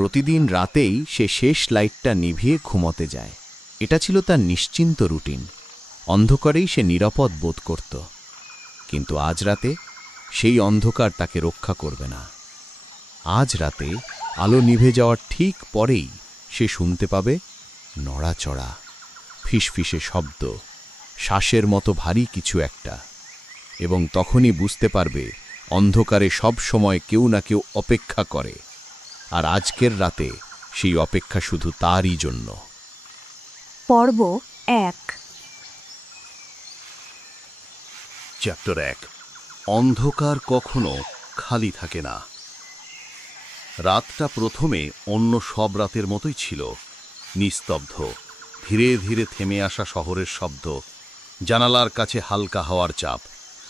প্রতিদিন রাতেই সে শেষ লাইটটা নিভিয়ে ঘুমোতে যায়। এটা ছিল তার নিশ্চিন্ত রুটিন। অন্ধকারেই সে নিরাপদ বোধ করত। কিন্তু আজ রাতে সেই অন্ধকার তাকে রক্ষা করবে না। আজ রাতে আলো নিভে যাওয়ার ঠিক পরেই সে শুনতে পাবে নড়াচড়া, ফিসফিসে শব্দ, শ্বাসের মতো ভারী কিছু একটা, এবং তখনই বুঝতে পারবে অন্ধকারে সব সময় কেউ না কেউ অপেক্ষা করে, আর আজকের রাতে সেই অপেক্ষা শুধু তারই জন্য। পর্ব 1। চ্যাপ্টার 1। অন্ধকার কখনো খালি থাকে না। রাতটা প্রথমে অন্য সব রাতের মতোই ছিল, নিস্তব্ধ। ধীরে ধীরে থেমে আসা শহরের শব্দ, জানালার কাছে হালকা হাওয়ার চাপ,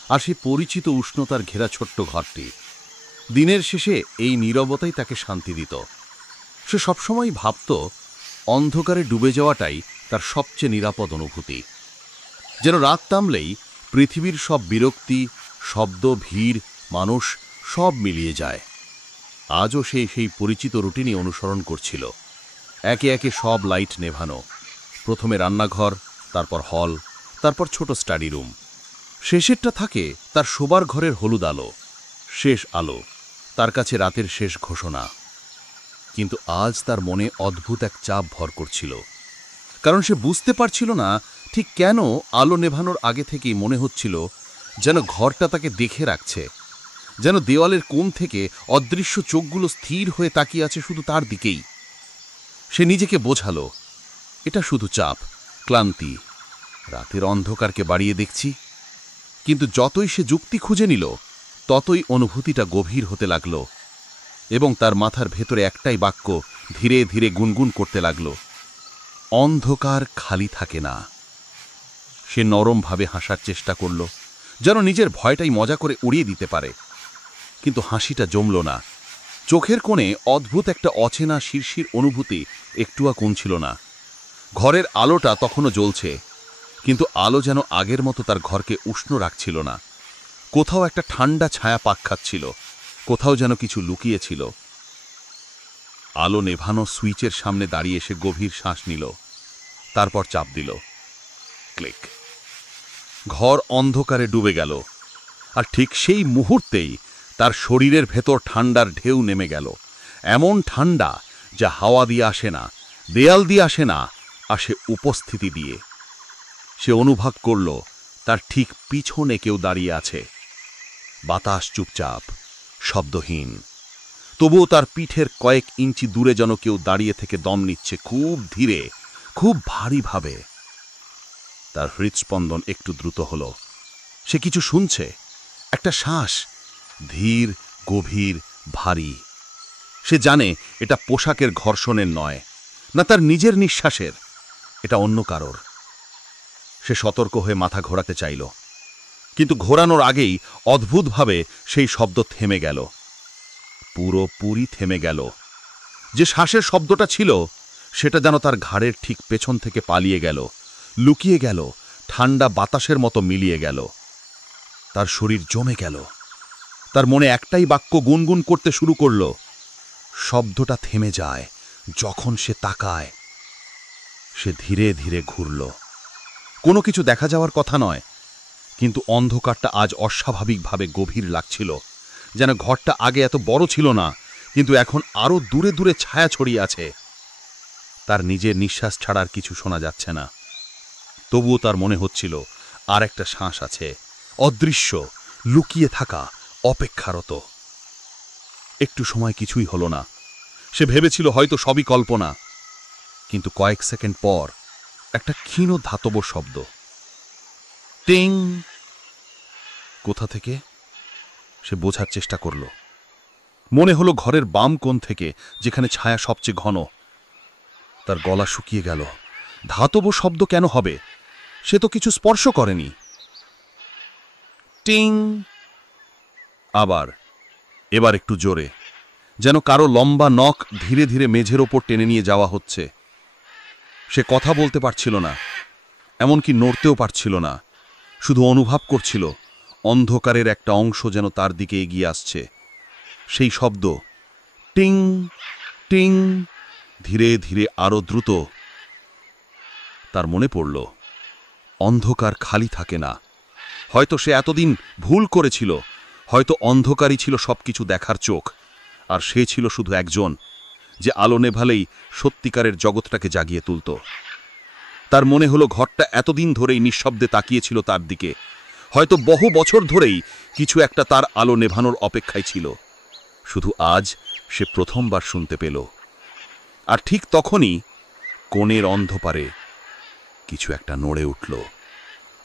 আর সে পরিচিত উষ্ণতার ঘেরা ছোট্ট ঘরটি। দিনের শেষে এই নীরবতাই তাকে শান্তি দিত। সে সবসময় ভাবত অন্ধকারে ডুবে যাওয়াটাই তার সবচেয়ে নিরাপদ অনুভূতি। যেন রাত নামলেই পৃথিবীর সব বিরক্তি, শব্দ, ভিড়, মানুষ সব মিলিয়ে যায়। আজও সে সেই পরিচিত রুটিনই অনুসরণ করছিল। একে একে সব লাইট নেভানো। প্রথমে রান্নাঘর, তারপর হল, তারপর ছোট স্টাডি রুম। শেষেরটা থাকে তার শোবার ঘরের হলুদ আলো, শেষ আলো, তার কাছে রাতের শেষ ঘোষণা। কিন্তু আজ তার মনে অদ্ভুত এক চাপ ভর করছিল, কারণ সে বুঝতে পারছিল না ঠিক কেন আলো নেভানোর আগে থেকেই মনে হচ্ছিল যেন ঘরটা তাকে দেখে রাখছে, যেন দেওয়ালের কোণ থেকে অদৃশ্য চোখগুলো স্থির হয়ে তাকিয়ে আছে শুধু তার দিকেই। সে নিজেকে বোঝালো, এটা শুধু চাপ, ক্লান্তি, রাতের অন্ধকারকে বাড়িয়ে দেখছি। কিন্তু যতই সে যুক্তি খুঁজে নিল, ততই অনুভূতিটা গভীর হতে লাগল, এবং তার মাথার ভেতরে একটাই বাক্য ধীরে ধীরে গুনগুন করতে লাগল, অন্ধকার খালি থাকে না। সে নরমভাবে হাসার চেষ্টা করল, যেন নিজের ভয়টাই মজা করে উড়িয়ে দিতে পারে। কিন্তু হাসিটা জমল না। চোখের কোণে অদ্ভুত একটা অচেনা শিরশির অনুভূতি একটুও কমছিল না। ঘরের আলোটা তখনও জ্বলছে, কিন্তু আলো যেন আগের মতো তার ঘরকে উষ্ণ রাখছিল না। কোথাও একটা ঠান্ডা ছায়া পাক খাচ্ছিল, কোথাও যেন কিছু লুকিয়েছিল। আলো নেভানো সুইচের সামনে দাঁড়িয়ে সে গভীর শ্বাস নিল, তারপর চাপ দিল। ক্লিক। ঘর অন্ধকারে ডুবে গেল, আর ঠিক সেই মুহূর্তেই তার শরীরের ভেতর ঠান্ডার ঢেউ নেমে গেল। এমন ঠান্ডা যা হাওয়া দিয়ে আসে না, দেয়াল দিয়ে আসে না, আসে উপস্থিতি দিয়ে। সে অনুভব করল তার ঠিক পিছনে কেউ দাঁড়িয়ে আছে। বাতাস চুপচাপ, শব্দহীন, তবুও তার পিঠের কয়েক ইঞ্চি দূরে যেন কেউ দাঁড়িয়ে থেকে দম নিচ্ছে, খুব ধীরে, খুব ভারীভাবে। তার হৃৎস্পন্দন একটু দ্রুত হল। সে কিছু শুনছে, একটা শ্বাস, ধীর, গভীর, ভারী। সে জানে এটা পোশাকের ঘর্ষণের নয়, না তার নিজের নিঃশ্বাসের, এটা অন্য কারোর। সে সতর্ক হয়ে মাথা ঘোরাতে চাইল, কিন্তু ঘোরানোর আগেই অদ্ভুতভাবে সেই শব্দ থেমে গেল, পুরোপুরি থেমে গেল। যে শ্বাসের শব্দটা ছিল সেটা যেন তার ঘাড়ের ঠিক পেছন থেকে পালিয়ে গেল, লুকিয়ে গেল, ঠান্ডা বাতাসের মতো মিলিয়ে গেল। তার শরীর জমে গেল। তার মনে একটাই বাক্য গুনগুন করতে শুরু করল, শব্দটা থেমে যায় যখন সে তাকায়। সে ধীরে ধীরে ঘুরল। কোনো কিছু দেখা যাওয়ার কথা নয়, কিন্তু অন্ধকারটা আজ অস্বাভাবিকভাবে গভীর লাগছিল, যেন ঘরটা আগে এত বড় ছিল না, কিন্তু এখন আরো দূরে দূরে ছায়া ছড়িয়ে আছে। তার নিজের নিঃশ্বাস ছাড়ার কিছু শোনা যাচ্ছে না, তবুও তার মনে হচ্ছিল আর একটা শ্বাস আছে, অদৃশ্য, লুকিয়ে থাকা, অপেক্ষারত। একটু সময় কিছুই হলো না। সে ভেবেছিল হয়তো সবই কল্পনা, কিন্তু কয়েক সেকেন্ড পর একটা ক্ষীণ ধাতব শব্দ, টিং। কোথা থেকে? সে বোঝার চেষ্টা করল। মনে হলো ঘরের বাম কোণ থেকে, যেখানে ছায়া সবচেয়ে ঘন। তার গলা শুকিয়ে গেল। ধাতব শব্দ কেন হবে? সে তো কিছু স্পর্শ করেনি। টিং। আবার, এবার একটু জোরে, যেন কারো লম্বা নখ ধীরে ধীরে মেঝের ওপর টেনে নিয়ে যাওয়া হচ্ছে। সে কথা বলতে পারছিল না, এমনকি নড়তেও পারছিল না, শুধু অনুভব করছিল অন্ধকারের একটা অংশ যেন তার দিকে এগিয়ে আসছে। সেই শব্দ, টিং, টিং, ধীরে ধীরে আরো দ্রুত। তার মনে পড়ল, অন্ধকার খালি থাকে না। হয়তো সে এতদিন ভুল করেছিল, হয়তো অন্ধকারই ছিল সবকিছু দেখার চোখ, আর সে ছিল শুধু একজন যে আলো নেভালেই সত্যিকারের জগৎটাকে জাগিয়ে তুলত। তার মনে হলো ঘরটা এতদিন ধরেই নিঃশব্দে তাকিয়েছিল তার দিকে, হয়তো বহু বছর ধরেই কিছু একটা তার আলো নেভানোর অপেক্ষায় ছিল। শুধু আজ সে প্রথমবার শুনতে পেল। আর ঠিক তখনই কোণের অন্ধকারে কিছু একটা নড়ে উঠল,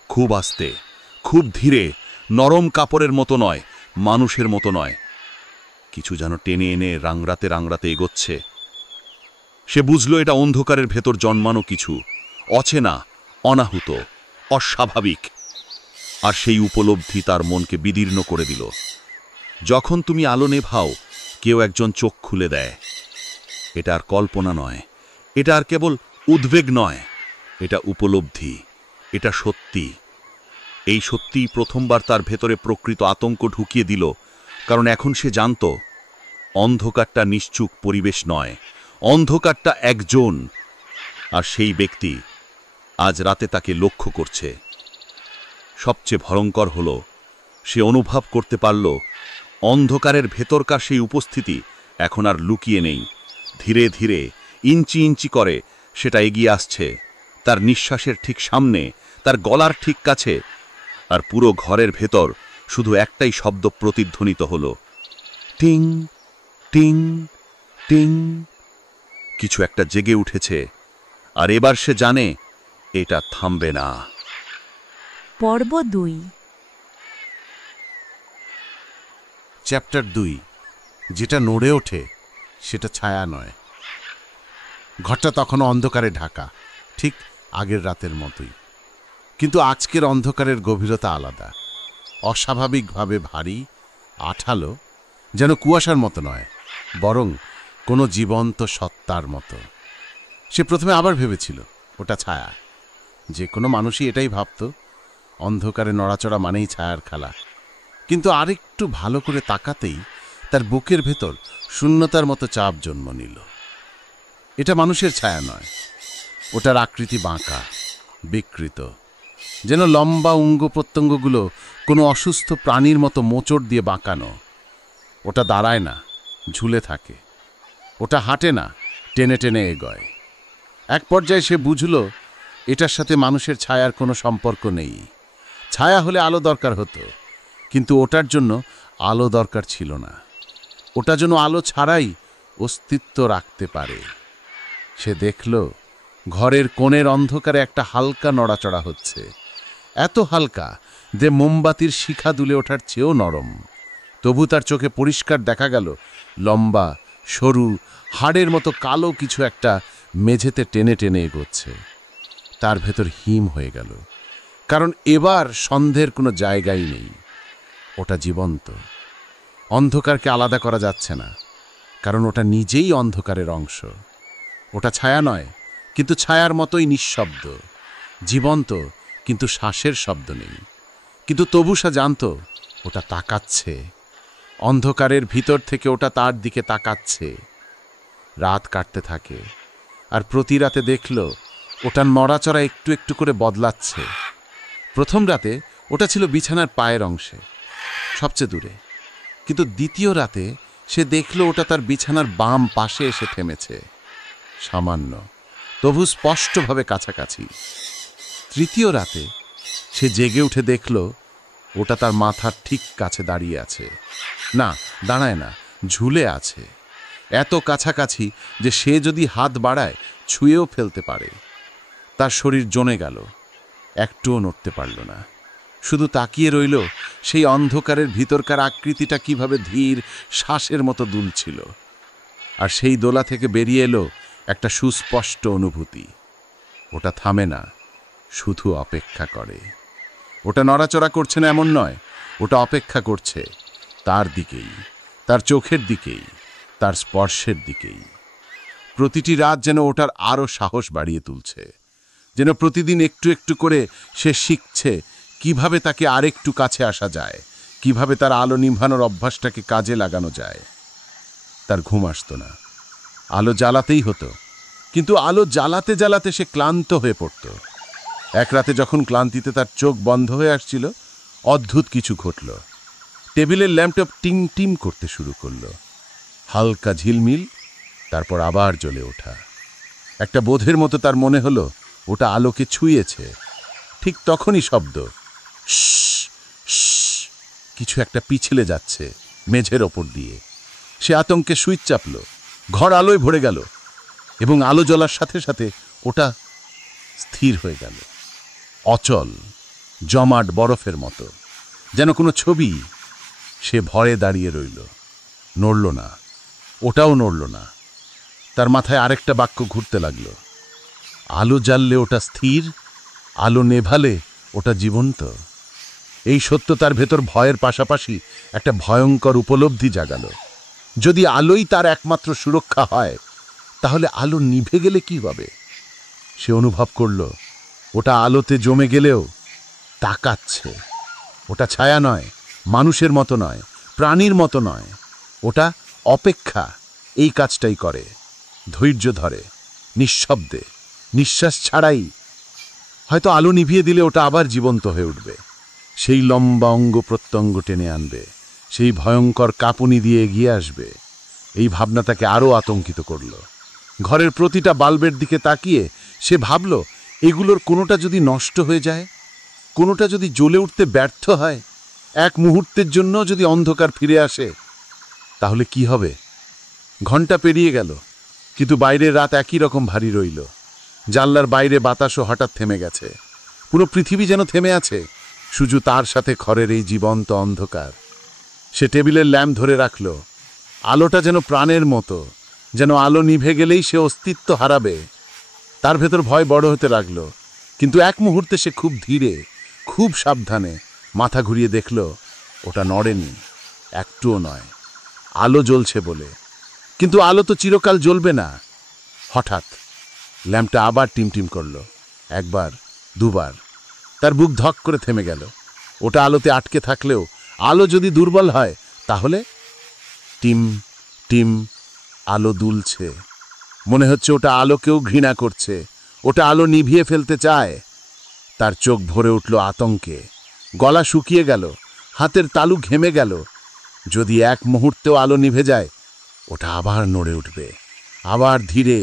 খুব আস্তে, খুব ধীরে, নরম কাপড়ের মতো নয়, মানুষের মতো নয়। কিছু যেন টেনে এনে রাংরাতে রাংরাতে এগোচ্ছে। সে বুঝল এটা অন্ধকারের ভেতর জন্মানো কিছু, অচেনা, অনাহুত, অস্বাভাবিক। আর সেই উপলব্ধি তার মনকে বিদীর্ণ করে দিল। যখন তুমি আলো নেভাও, কেউ একজন চোখ খুলে দেয়। এটা আর কল্পনা নয়, এটা আর কেবল উদ্বেগ নয়, এটা উপলব্ধি, এটা সত্যি। এই সত্যিই প্রথমবার তার ভেতরে প্রকৃত আতঙ্ক ঢুকিয়ে দিল, কারণ এখন সে জানত অন্ধকারটা নিশ্চুপ পরিবেশ নয়, অন্ধকারটা একজন। আর সেই ব্যক্তি আজ রাতে তাকে লক্ষ্য করছে। সবচেয়ে ভয়ঙ্কর হল, সে অনুভব করতে পারল অন্ধকারের ভেতরকার সেই উপস্থিতি এখন আর লুকিয়ে নেই। ধীরে ধীরে, ইঞ্চি ইঞ্চি করে সেটা এগিয়ে আসছে, তার নিঃশ্বাসের ঠিক সামনে, তার গলার ঠিক কাছে। আর পুরো ঘরের ভেতর শুধু একটাই শব্দ প্রতিধ্বনিত হল, টিং টিং টিং। কিছু একটা জেগে উঠেছে, আর এবার সে জানে এটা থামবে না। পর্ব 2। চ্যাপ্টার 2। যেটা নড়ে ওঠে সেটা ছায়া নয়। ঘরটা তখনও অন্ধকারে ঢাকা, ঠিক আগের রাতের মতোই। কিন্তু আজকের অন্ধকারের গভীরতা আলাদা, অস্বাভাবিকভাবে ভারী, আঠালো, যেন কুয়াশার মতো নয়, বরং কোনো জীবন্ত সত্তার মতো। সে প্রথমে আবার ভেবেছিল ওটা ছায়া। যে কোনো মানুষই এটাই ভাবত, অন্ধকারে নড়াচড়া মানেই ছায়ার খেলা। কিন্তু আরেকটু ভালো করে তাকাতেই তার বুকের ভেতর শূন্যতার মতো চাপ জন্ম নিল। এটা মানুষের ছায়া নয়, ওটার আকৃতি বাঁকা, বিকৃত, যেন লম্বা অঙ্গ প্রত্যঙ্গগুলো কোনো অসুস্থ প্রাণীর মতো মোচড় দিয়ে বাঁকানো। ওটা দাঁড়ায় না, ঝুলে থাকে। ওটা হাঁটে না, টেনে টেনে এগোয়। এক পর্যায়ে সে বুঝল এটার সাথে মানুষের ছায়ার কোনো সম্পর্ক নেই। ছায়া হলে আলো দরকার হতো, কিন্তু ওটার জন্য আলো দরকার ছিল না। ওটা যেন আলো ছাড়াই অস্তিত্ব রাখতে পারে। সে দেখল ঘরের কোণের অন্ধকারে একটা হালকা নড়াচড়া হচ্ছে, এত হালকা যে মোমবাতির শিখা দুলে ওঠার চেয়েও নরম। তবু তার চোখে পরিষ্কার দেখা গেল লম্বা, সরু, হাড়ের মতো কালো কিছু একটা মেঝেতে টেনে টেনে এগোচ্ছে। তার ভেতর হিম হয়ে গেল, কারণ এবার সন্দেহের কোনো জায়গাই নেই। ওটা জীবন্ত। অন্ধকারকে আলাদা করা যাচ্ছে না, কারণ ওটা নিজেই অন্ধকারের অংশ। ওটা ছায়া নয়, কিন্তু ছায়ার মতোই নিঃশব্দ, জীবন্ত, কিন্তু শ্বাসের শব্দ নেই। কিন্তু তবু সে জানত ওটা তাকাচ্ছে, অন্ধকারের ভিতর থেকে ওটা তার দিকে তাকাচ্ছে। রাত কাটতে থাকে, আর প্রতি রাতে দেখল ওটার নড়াচড়া একটু একটু করে বদলাচ্ছে। প্রথম রাতে ওটা ছিল বিছানার পায়ের অংশে, সবচেয়ে দূরে। কিন্তু দ্বিতীয় রাতে সে দেখল ওটা তার বিছানার বাম পাশে এসে থেমেছে, সামান্য, তবু স্পষ্টভাবে কাছাকাছি। তৃতীয় রাতে সে জেগে উঠে দেখল ওটা তার মাথার ঠিক কাছে দাঁড়িয়ে আছে। না, দাঁড়ায় না, ঝুলে আছে, এত কাছাকাছি যে সে যদি হাত বাড়ায় ছুঁয়েও ফেলতে পারে। তার শরীর জমে গেল, একটুও নড়তে পারল না, শুধু তাকিয়ে রইল সেই অন্ধকারের ভিতরকার আকৃতিটা কিভাবে ধীর শ্বাসের মতো দুলছিল। আর সেই দোলা থেকে বেরিয়ে এলো একটা সুস্পষ্ট অনুভূতি। ওটা থামে না, শুধু অপেক্ষা করে। ওটা নড়াচড়া করছে না এমন নয়, ওটা অপেক্ষা করছে তার দিকেই, তার চোখের দিকেই, তার স্পর্শের দিকেই। প্রতিটি রাত যেন ওটার আরও সাহস বাড়িয়ে তুলছে, যেন প্রতিদিন একটু একটু করে সে শিখছে কিভাবে তাকে আরেকটু কাছে আসা যায়, কিভাবে তার আলো নিভানোর অভ্যাসটাকে কাজে লাগানো যায়। তার ঘুম আসতো না, আলো জ্বালাতেই হতো, কিন্তু আলো জ্বালাতে জ্বালাতে সে ক্লান্ত হয়ে পড়ত। এক রাতে যখন ক্লান্তিতে তার চোখ বন্ধ হয়ে আসছিল, অদ্ভুত কিছু ঘটল। টেবিলের ল্যাম্পটা টিং টিম করতে শুরু করলো, হালকা ঝিলমিল, তারপর আবার জ্বলে ওঠা। একটা বোধের মতো তার মনে হলো ওটা আলোকে ছুঁয়েছে। ঠিক তখনই শব্দ, শশ, শশ। কিছু একটা পিছলে যাচ্ছে মেঝের ওপর দিয়ে। সে আতঙ্কে সুইচ চাপল, ঘর আলোয় ভরে গেল, এবং আলো জ্বলার সাথে সাথে ওটা স্থির হয়ে গেল, অচল, জমাট বরফের মতো, যেন কোনো ছবি। সে ভয়ে দাঁড়িয়ে রইল, নড়ল না, ওটাও নড়ল না। তার মাথায় আরেকটা বাক্য ঘুরতে লাগলো, আলো জ্বাললে ওটা স্থির, আলো নেভালে ওটা জীবন্ত। এই সত্য তার ভেতর ভয়ের পাশাপাশি একটা ভয়ঙ্কর উপলব্ধি জাগালো। যদি আলোই তার একমাত্র সুরক্ষা হয়, তাহলে আলো নিভে গেলে কি হবে? সে অনুভব করল ওটা আলোতে জমে গেলেও তাকাচ্ছে। ওটা ছায়া নয়, মানুষের মতো নয়, প্রাণীর মতো নয়। ওটা অপেক্ষা এই কাজটাই করে, ধৈর্য ধরে, নিঃশব্দে, নিঃশ্বাস ছাড়াই। হয়তো আলো নিভিয়ে দিলে ওটা আবার জীবন্ত হয়ে উঠবে, সেই লম্বা অঙ্গ প্রত্যঙ্গ টেনে আনবে, সেই ভয়ঙ্কর কাঁপুনি দিয়ে এগিয়ে আসবে। এই ভাবনা তাকে আরও আতঙ্কিত করল। ঘরের প্রতিটা বাল্বের দিকে তাকিয়ে সে ভাবল, এগুলোর কোনোটা যদি নষ্ট হয়ে যায়, কোনোটা যদি জ্বলে উঠতে ব্যর্থ হয়, এক মুহূর্তের জন্য যদি অন্ধকার ফিরে আসে, তাহলে কি হবে? ঘন্টা পেরিয়ে গেল, কিন্তু বাইরের রাত একই রকম ভারী রইল। জানলার বাইরে বাতাসও হঠাৎ থেমে গেছে। পুরো পৃথিবী যেন থেমে আছে, শুধু তার সাথে ঘরের এই জীবন্ত অন্ধকার। সে টেবিলের ল্যাম্প ধরে রাখল। আলোটা যেন প্রাণের মতো, যেন আলো নিভে গেলেই সে অস্তিত্ব হারাবে। তার ভেতর ভয় বড় হতে লাগল, কিন্তু এক মুহূর্তে সে খুব ধীরে, খুব সাবধানে মাথা ঘুরিয়ে দেখল ওটা নড়েনি, একটুও নয়। আলো জ্বলছে বলে, কিন্তু আলো তো চিরকাল জ্বলবে না। হঠাৎ ল্যাম্পটা আবার টিমটিম করল, একবার, দুবার। তার বুক ধক করে থেমে গেল। ওটা আলোতে আটকে থাকলেও আলো যদি দুর্বল হয়, তাহলে টিম টিম আলো দুলছে। মনে হচ্ছে ওটা আলোকেও ঘৃণা করছে, ওটা আলো নিভিয়ে ফেলতে চায়। তার চোখ ভরে উঠল আতঙ্কে, গলা শুকিয়ে গেল, হাতের তালু ঘেমে গেল। যদি এক মুহূর্তেও আলো নিভে যায়, ওটা আবার নড়ে উঠবে, আবার ধীরে,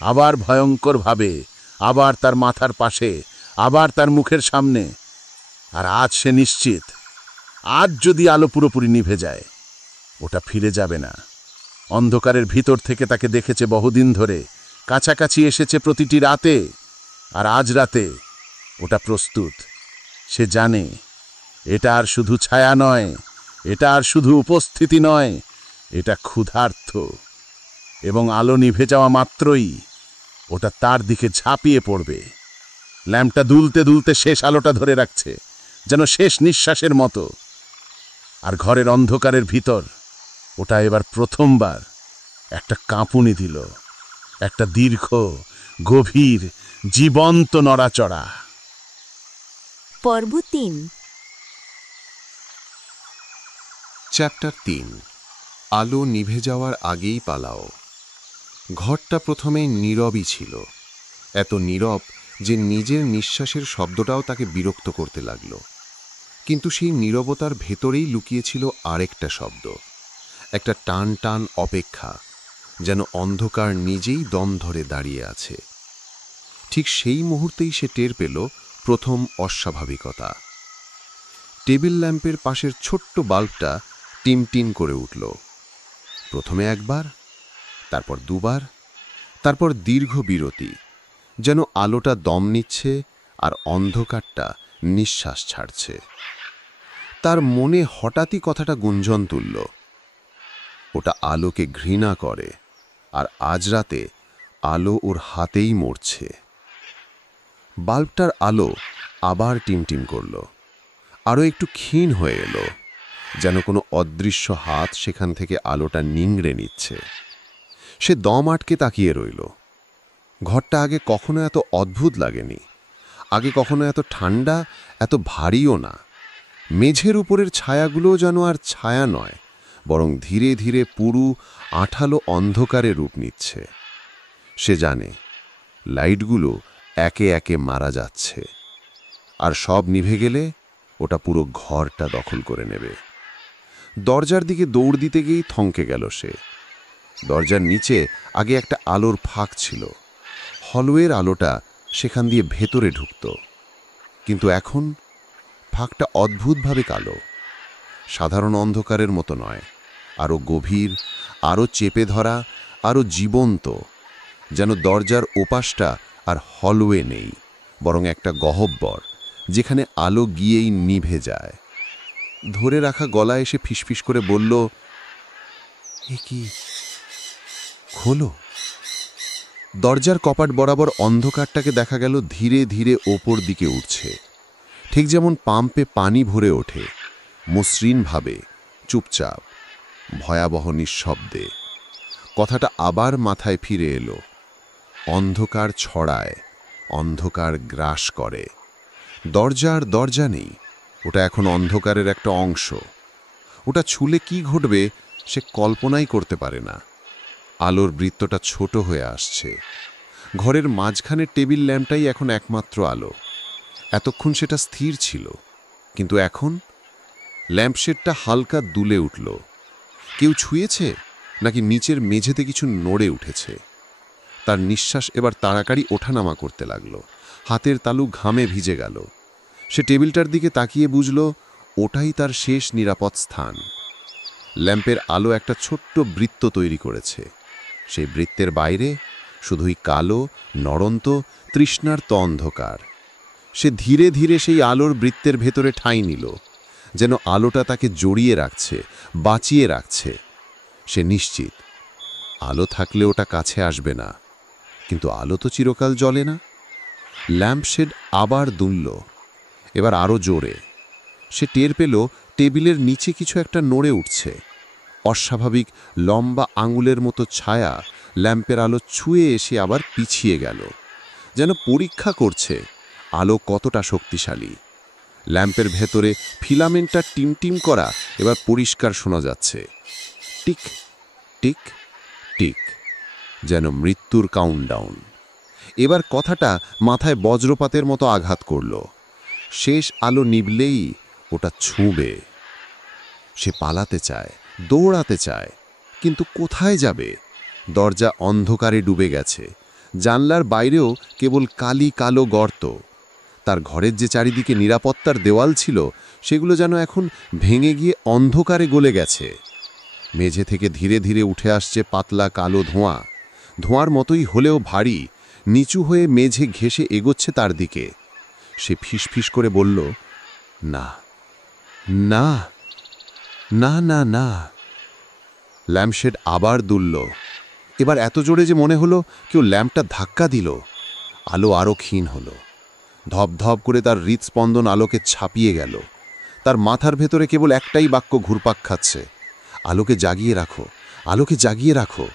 আবার ভয়ঙ্করভাবে, আবার তার মাথার পাশে, আবার তার মুখের সামনে। আর আজ সে নিশ্চিত, আজ যদি আলো পুরোপুরি নিভে যায়, ওটা ফিরে যাবে না। অন্ধকারের ভিতর থেকে তাকে দেখেছে বহুদিন ধরে, কাছাকাছি এসেছে প্রতিটি রাতে। আর আজ রাতে ওটা প্রস্তুত। সে জানে এটা আর শুধু ছায়া নয়, এটা আর শুধু উপস্থিতি নয়, এটা ক্ষুধার্ত। এবং আলো নিভে যাওয়া মাত্রই ওটা তার দিকে ঝাঁপিয়ে পড়বে। ল্যাম্পটা দুলতে দুলতে শেষ আলোটা ধরে রাখছে, যেন শেষ নিঃশ্বাসের মতো। আর ঘরের অন্ধকারের ভিতর ওটা এবার প্রথমবার একটা কাঁপুনি দিল, একটা দীর্ঘ, গভীর, জীবন্ত নড়াচড়া। পর্ব 3। চ্যাপ্টার 3। আলো নিভে যাওয়ার আগেই পালাও। ঘরটা প্রথমে নীরবই ছিল, এত নীরব যে নিজের নিঃশ্বাসের শব্দটাও তাকে বিরক্ত করতে লাগল। কিন্তু সেই নীরবতার ভেতরেই লুকিয়েছিল আরেকটা শব্দ, একটা টান টান অপেক্ষা, যেন অন্ধকার নিজেই দম ধরে দাঁড়িয়ে আছে। ঠিক সেই মুহূর্তেই সে টের পেল প্রথম অস্বাভাবিকতা। টেবিল ল্যাম্পের পাশের ছোট্ট বাল্বটা টিমটিম করে উঠল। প্রথমে একবার, তারপর দুবার, তারপর দীর্ঘ বিরতি, যেন আলোটা দম নিচ্ছে আর অন্ধকারটা নিঃশ্বাস ছাড়ছে। তার মনে হঠাৎই কথাটা গুঞ্জন তুলল, ওটা আলোকে ঘৃণা করে, আর আজ রাতে আলো ওর হাতেই মরছে। বাল্বটার আলো আবার টিমটিম করল, আরও একটু ক্ষীণ হয়ে এলো, যেন কোনো অদৃশ্য হাত সেখান থেকে আলোটা নিংড়ে নিচ্ছে। সে দম আটকে তাকিয়ে রইল। ঘরটা আগে কখনো এত অদ্ভুত লাগেনি, আগে কখনো এত ঠান্ডা, এত ভারীও না। মেঝের উপরের ছায়াগুলো যেন আর ছায়া নয়, বরং ধীরে ধীরে পুরু আঠালো অন্ধকারে রূপ নিচ্ছে। সে জানে লাইটগুলো একে একে মারা যাচ্ছে, আর সব নিভে গেলে ওটা পুরো ঘরটা দখল করে নেবে। দরজার দিকে দৌড় দিতে গিয়েই থমকে গেল সে। দরজার নিচে আগে একটা আলোর ফাঁক ছিল, হলওয়ের আলোটা সেখান দিয়ে ভেতরে ঢুকত, কিন্তু এখন ফাঁকটা অদ্ভুতভাবে কালো। সাধারণ অন্ধকারের মতো নয়, আরও গভীর, আরও চেপে ধরা, আরও জীবন্ত, যেন দরজার ওপাশটা আর হলওয়ে নেই, বরং একটা গহ্বর যেখানে আলো গিয়েই নিভে যায়। ধরে রাখা গলা এসে ফিসফিস করে বলল, এ কি, খোলো। দরজার কপাট বরাবর অন্ধকারটাকে দেখা গেল ধীরে ধীরে ওপর দিকে উঠছে, ঠিক যেমন পাম্পে পানি ভরে ওঠে, মসৃণভাবে, চুপচাপ, ভয়াবহ নিঃশব্দে। কথাটা আবার মাথায় ফিরে এলো। অন্ধকার ছড়ায়, অন্ধকার গ্রাস করে। দরজার দরজা নেই, ওটা এখন অন্ধকারের একটা অংশ। ওটা ছুলে কি ঘটবে সে কল্পনাই করতে পারে না। আলোর বৃত্তটা ছোট হয়ে আসছে। ঘরের মাঝখানে টেবিল ল্যাম্পটাই এখন একমাত্র আলো। এতক্ষণ সেটা স্থির ছিল, কিন্তু এখন ল্যাম্পশেডটা হালকা দুলে উঠল। কেউ ছুঁয়েছে, নাকি নিচের মেঝেতে কিছু নড়ে উঠেছে? তার নিঃশ্বাস এবার তাড়াতাড়ি ওঠানামা করতে লাগলো। হাতের তালু ঘামে ভিজে গেল। সে টেবিলটার দিকে তাকিয়ে বুঝল ওটাই তার শেষ নিরাপদ স্থান। ল্যাম্পের আলো একটা ছোট্ট বৃত্ত তৈরি করেছে। সেই বৃত্তের বাইরে শুধুই কালো, নড়ন্ত, তৃষ্ণার্ত অন্ধকার। সে ধীরে ধীরে সেই আলোর বৃত্তের ভেতরে ঠাঁই নিল, যেন আলোটা তাকে জড়িয়ে রাখছে, বাঁচিয়ে রাখছে। সে নিশ্চিত আলো থাকলে ওটা কাছে আসবে না, কিন্তু আলো তো চিরকাল জ্বলে না। ল্যাম্পশেড আবার দুলল, এবার আরও জোরে। সে টের পেল টেবিলের নিচে কিছু একটা নড়ে উঠছে। অস্বাভাবিক লম্বা আঙুলের মতো ছায়া ল্যাম্পের আলো ছুঁয়ে এসে আবার পিছিয়ে গেল, যেন পরীক্ষা করছে আলো কতটা শক্তিশালী। ল্যাম্পের ভেতরে ফিলামেন্টটা টিমটিম করা এবার পরিষ্কার শোনা যাচ্ছে। টিক টিক টিক, যেন মৃত্যুর কাউন্টডাউন। এবার কথাটা মাথায় বজ্রপাতের মতো আঘাত করল। শেষ আলো নিভলেই ওটা ছুঁবে। সে পালাতে চায়, দৌড়াতে চায়, কিন্তু কোথায় যাবে? দরজা অন্ধকারে ডুবে গেছে। জানলার বাইরেও কেবল কালি কালো গর্ত। তার ঘরের যে চারিদিকে নিরাপত্তার দেওয়াল ছিল, সেগুলো যেন এখন ভেঙে গিয়ে অন্ধকারে গলে গেছে। মেঝে থেকে ধীরে ধীরে উঠে আসছে পাতলা কালো ধোঁয়া। ধোঁয়ার মতোই হলেও ভারী, নিচু হয়ে মেঝে ঘেঁষে এগোচ্ছে তার দিকে। সে ফিসফিস করে বলল, না না না না না। ল্যাম্পশেড আবার দুলল, এবার এত জোরে যে মনে হলো কেউ ল্যাম্পটা ধাক্কা দিল। আলো আরও ক্ষীণ হলো। ধপধপ করে তার হৃৎস্পন্দন আলোকে ছাপিয়ে গেল। তার মাথার ভেতরে কেবল একটাই বাক্য ঘুরপাক খাচ্ছে, আলোকে জাগিয়ে রাখো, আলোকে জাগিয়ে রাখো।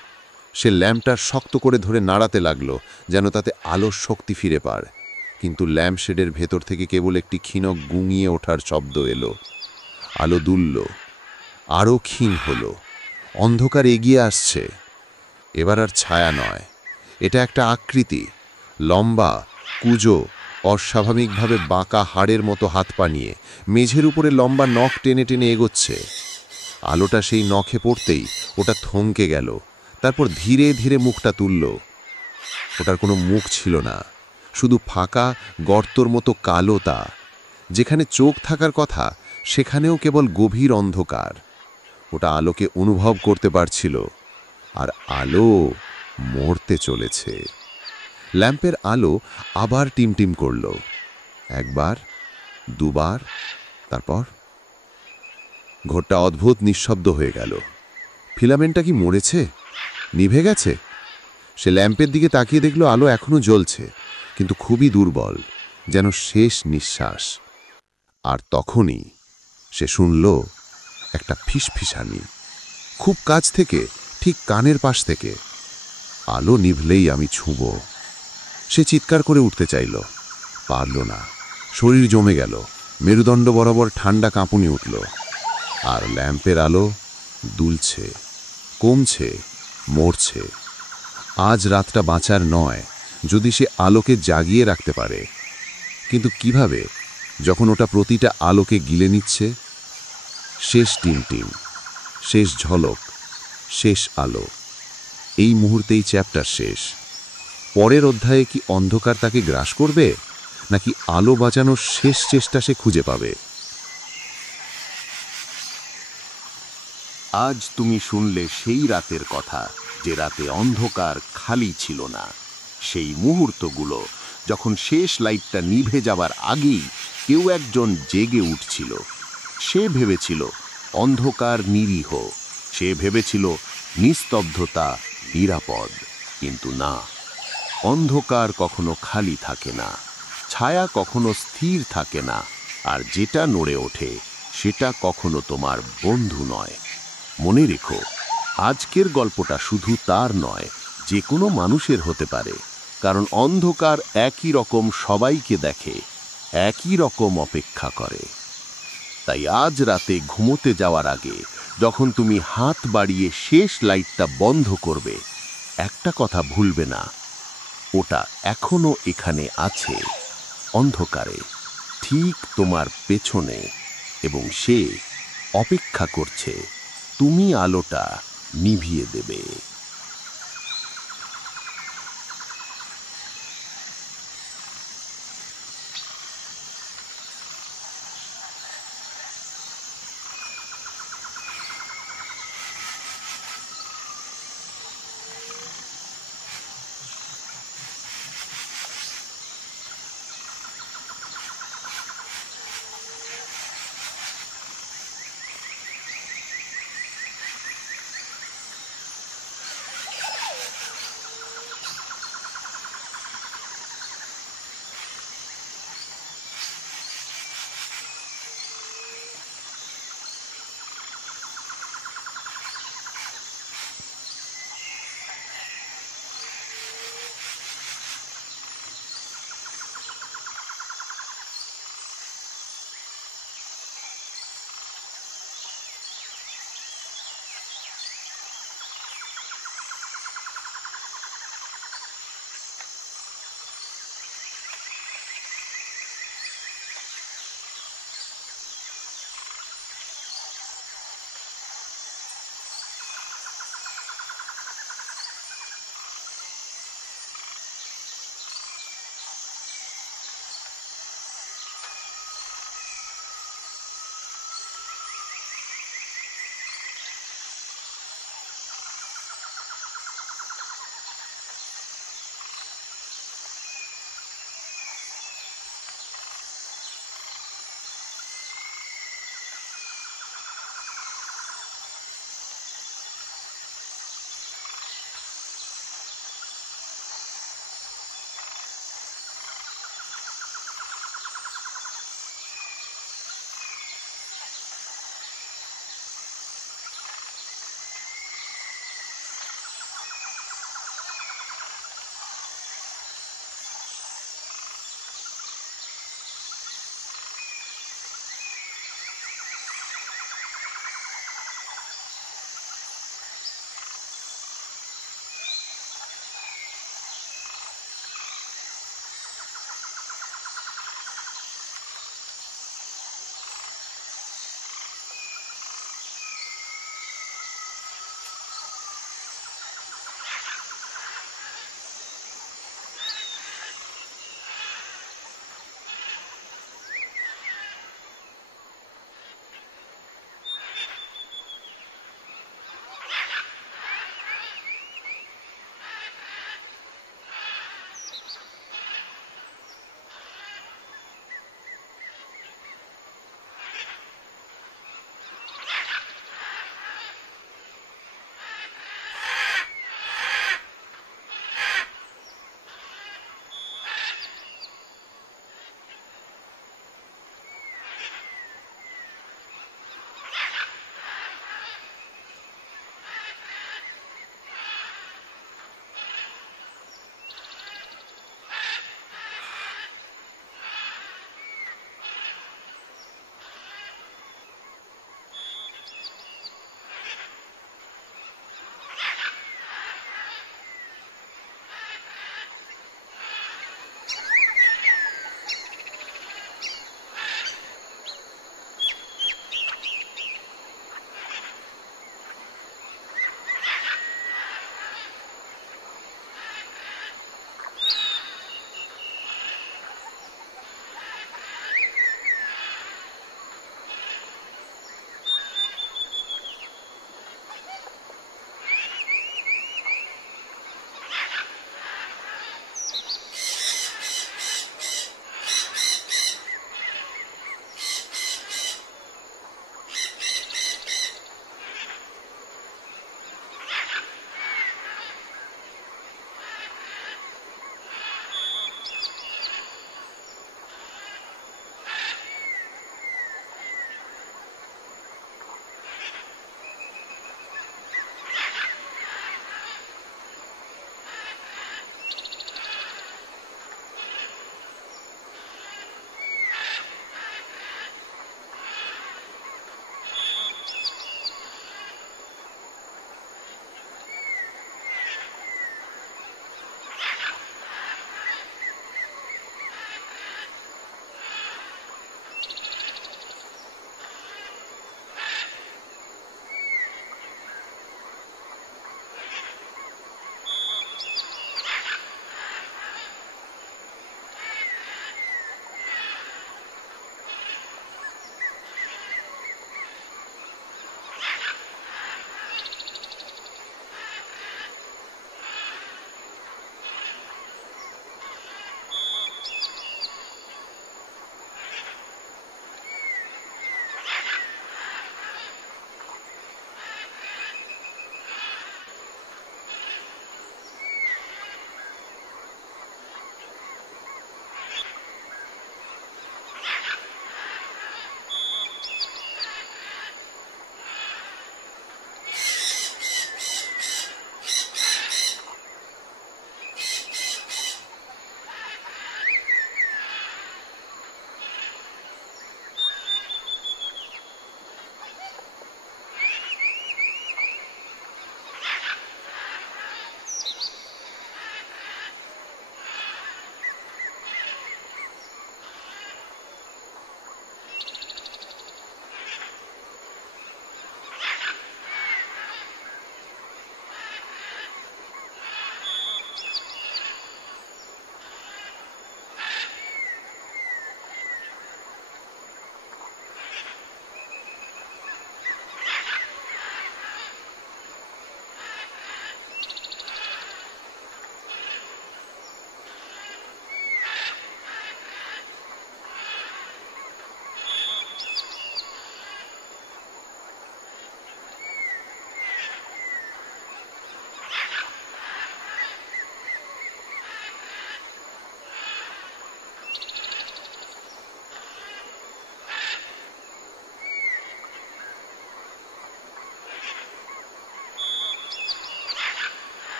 সে ল্যাম্পটা শক্ত করে ধরে নাড়াতে লাগলো, যেন তাতে আলোর শক্তি ফিরে পায়। কিন্তু ল্যাম্পশেডের ভেতর থেকে কেবল একটি ক্ষীণ গুঙিয়ে ওঠার শব্দ এলো। আলো দুলল, আরও ক্ষীণ হলো। অন্ধকার এগিয়ে আসছে। এবার আর ছায়া নয়, এটা একটা আকৃতি, লম্বা, কুঁজো, অস্বাভাবিকভাবে বাঁকা হাড়ের মতো হাত পা নিয়ে মেঝের উপরে লম্বা নখ টেনে টেনে এগোচ্ছে। আলোটা সেই নখে পড়তেই ওটা থমকে গেল, তারপর ধীরে ধীরে মুখটা তুলল। ওটার কোনো মুখ ছিল না, শুধু ফাঁকা গর্তর মতো কালো তা। যেখানে চোখ থাকার কথা সেখানেও কেবল গভীর অন্ধকার। ওটা আলোকে অনুভব করতে পারছিল, আর আলো মরতে চলেছে। ল্যাম্পের আলো আবার টিমটিম করল, একবার, দুবার, তারপর ঘরটা অদ্ভুত নিঃশব্দ হয়ে গেল। ফিলামেন্টটা কি মরেছে, নিভে গেছে? সে ল্যাম্পের দিকে তাকিয়ে দেখল আলো এখনো জ্বলছে, কিন্তু খুবই দুর্বল, যেন শেষ নিঃশ্বাস। আর তখনই সে শুনল একটা ফিসফিসানি, খুব কাছ থেকে, ঠিক কানের পাশ থেকে। আলো নিভলেই আমি ছুঁব। সে চিৎকার করে উঠতে চাইল, পারল না। শরীর জমে গেল, মেরুদণ্ড বরাবর ঠান্ডা কাঁপুনি উঠল। আর ল্যাম্পের আলো দুলছে, কমছে, মরছে। আজ রাতটা বাঁচার নয়, যদি সে আলোকে জাগিয়ে রাখতে পারে। কিন্তু কিভাবে, যখন ওটা প্রতিটা আলোকে গিলে নিচ্ছে? শেষ টিমটিম, শেষ ঝলক, শেষ আলো। এই মুহূর্তেই চ্যাপ্টার শেষ। পরের অধ্যায়ে কি অন্ধকার তাকে গ্রাস করবে, নাকি আলো বাঁচানোর শেষ চেষ্টা সে খুঁজে পাবে? আজ তুমি শুনলে সেই রাতের কথা, যে রাতে অন্ধকার খালি ছিল না। সেই মুহূর্তগুলো যখন শেষ লাইটটা নিভে যাবার আগেই কেউ একজন জেগে উঠছিল। সে ভেবেছিল অন্ধকার নিরীহ, সে ভেবেছিল নিস্তব্ধতা নিরাপদ। কিন্তু না, অন্ধকার কখনো খালি থাকে না, ছায়া কখনো স্থির থাকে না, আর যেটা নড়ে ওঠে সেটা কখনো তোমার বন্ধু নয়। মনে রেখো, আজকের গল্পটা শুধু তার নয়, যে কোনো মানুষের হতে পারে, কারণ অন্ধকার একই রকম সবাইকে দেখে, একই রকম অপেক্ষা করে। তাই আজ রাতে ঘুমোতে যাওয়ার আগে যখন তুমি হাত বাড়িয়ে শেষ লাইটটা বন্ধ করবে, একটা কথা ভুলবে না, ওটা এখনো এখানে আছে, অন্ধকারে, ঠিক তোমার পেছনে, এবং সে অপেক্ষা করছে তুমি আলোটা নিভিয়ে দেবে।